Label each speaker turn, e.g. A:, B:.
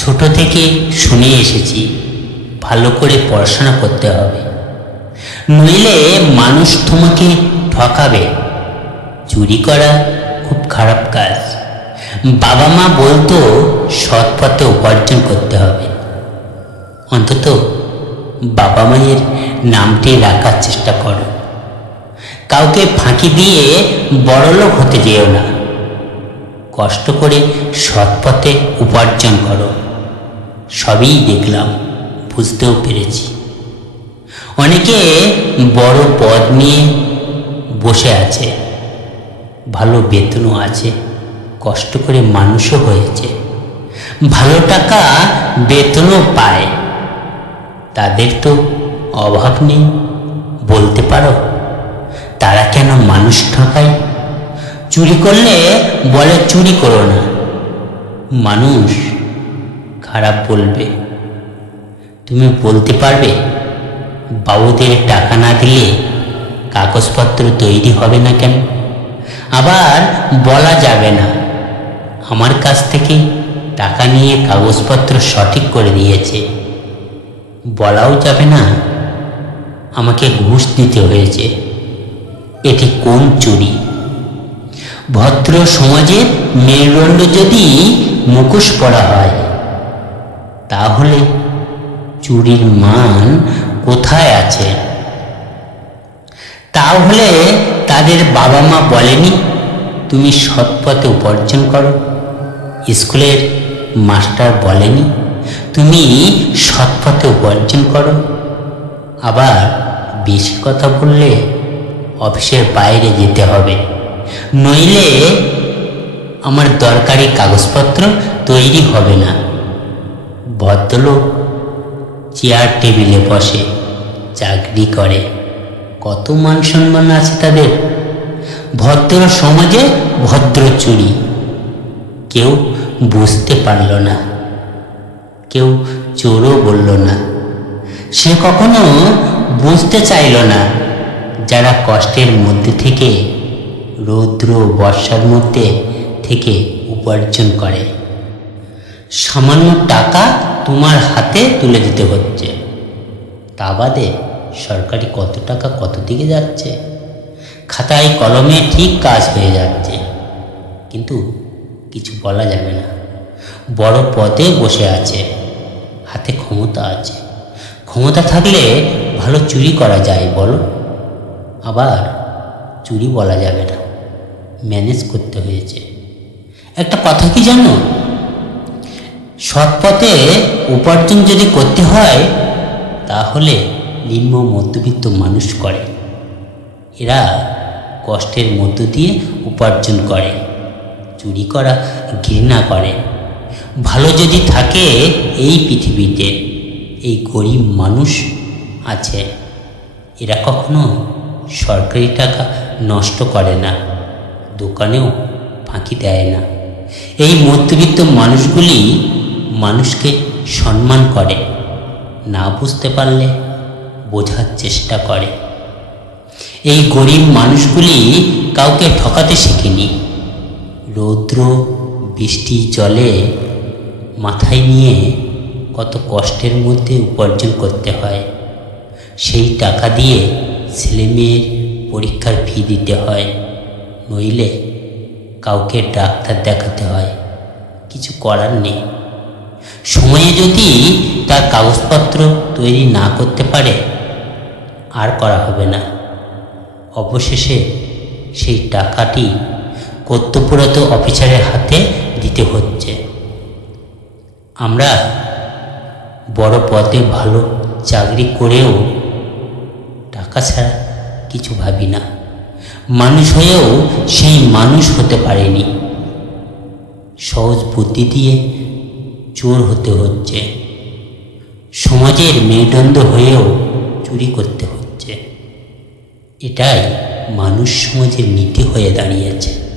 A: ছোট থেকে শুনে এসেছি, ভালো করে পড়াশোনা করতে হবে। নইলে মানুষ তোমাকে ঠকাবে। চুরি করা খুব খারাপ কাজ। বাবা মা বলতো, সৎ পথে উপার্জন করতে হবে। অন্তত বাবা মায়ের নামটি রাখার চেষ্টা করো। কাউকে ফাঁকি দিয়ে বড়লোক হতে যেও না। কষ্ট করে সৎ পথে উপার্জন করো। সবই দেখলাম, বুঝতেও পেরেছি। অনেকে বড় পদ নিয়ে বসে আছে, ভালো বেতনও আছে, কষ্ট করে মানুষও হয়েছে, ভালো টাকা বেতনও পায়। তাদের তো অভাব নেই, বলতে পারো? তারা কেন মানুষ ঠকায়? চুরি করলে বলে চুরি করো না। মানুষ খারাপ বলবে? তুমি বলতে পারবে? বাবুদের টাকা না দিলে কাগজপত্র তৈরি হবে না কেন? আবার বলা যাবে না। আমার কাছ থেকে টাকা নিয়ে কাগজপত্র সঠিক করে দিয়েছে। বলাও যাবে না। আমাকে ঘুষ দিতে হয়েছে। এটি কোন চুরি? ভদ্র সমাজের মেরুদণ্ড যদি মুখোশ পড়া হয় তাহলে চুরির মান কোথায় আছে? তাহলে তাদের বাবা মা বলেনি, তুমি সৎ পথে উপার্জন করো। স্কুলের মাস্টার বলেনি, তুমি সৎ পথে উপার্জন করো। আবার বেশি কথা বললে অফিসের বাইরে যেতে হবে। নইলে আমার দরকারি কাগজপত্র তৈরি হবে না। ভদ্রলোক চেয়ার টেবিলে বসে চাকরি করে। কত মান সম্মান আছে তাদের? ভদ্র সমাজে ভদ্র চুরি। কেউ বুঝতে পারল না। কেউ চোরও বলল না। সে কখনো বুঝতে চাইল না। যারা কষ্টের মধ্যে থেকে, রৌদ্র বর্ষার মধ্যে থেকে উপার্জন করে। সামান্য টাকা তোমার হাতে তুলে দিতে হচ্ছে। তা বাদে সরকারি কত টাকা কত দিকে যাচ্ছে? খাতায় কলমে ঠিক কাজ হয়ে যাচ্ছে। কিন্তু কিছু বলা যাবে না। বড় পদে বসে আছে। হাতে ক্ষমতা আছে। ক্ষমতা থাকলে ভালো চুরি করা যায়, বলো। আবার চুরি বলা যাবে না। ম্যানেজ করতে হয়েছে। একটা কথা কি জানো? সৎ পথে উপার্জন যদি করতে হয়, তাহলে নিম্ন মধ্যবিত্ত মানুষ করে। এরা কষ্টের মধ্য দিয়ে উপার্জন করে, চুরি করা, ঘৃণা করে। ভালো যদি থাকে এই পৃথিবীতে, এই গরিব মানুষ আছে। এরা কখনো সরকারি টাকা নষ্ট করে না, দোকানেও ফাঁকি দেয় না। এই মধ্যবিত্ত মানুষগুলি মানুষকে সম্মান করে। না বুঝতে পারলে বোঝার চেষ্টা করে। এই গরিব মানুষগুলি কাউকে ঠকাতে শেখেনি। রৌদ্র, বৃষ্টি, জলে মাথায় নিয়ে কত কষ্টের মধ্যে উপার্জন করতে হয়। সেই টাকা দিয়ে ছেলে মেয়ের পরীক্ষার ফি দিতে হয়। নইলে কাউকে ডাক্তার দেখাতে হয়। কিছু করার নেই। সময়ে যদি তার কাগজপত্র তৈরি না করতে পারে, আর করা হবে না। অবশেষে সেই টাকাটি কর্তব্যরত অফিসারের হাতে দিতে হচ্ছে। আমরা বড় পদে ভালো চাকরি করেও টাকা ছাড়া কিছু ভাবি না। মানুষ হয়েও সেই মানুষ হতে পারেনি। সহজ বুদ্ধি দিয়ে চোর হতে হচ্ছে। সমাজের মেরুদণ্ড হয়েও চুরি করতে হচ্ছে। এটাই মানুষ সমাজের নীতি হয়ে দাঁড়িয়েছে।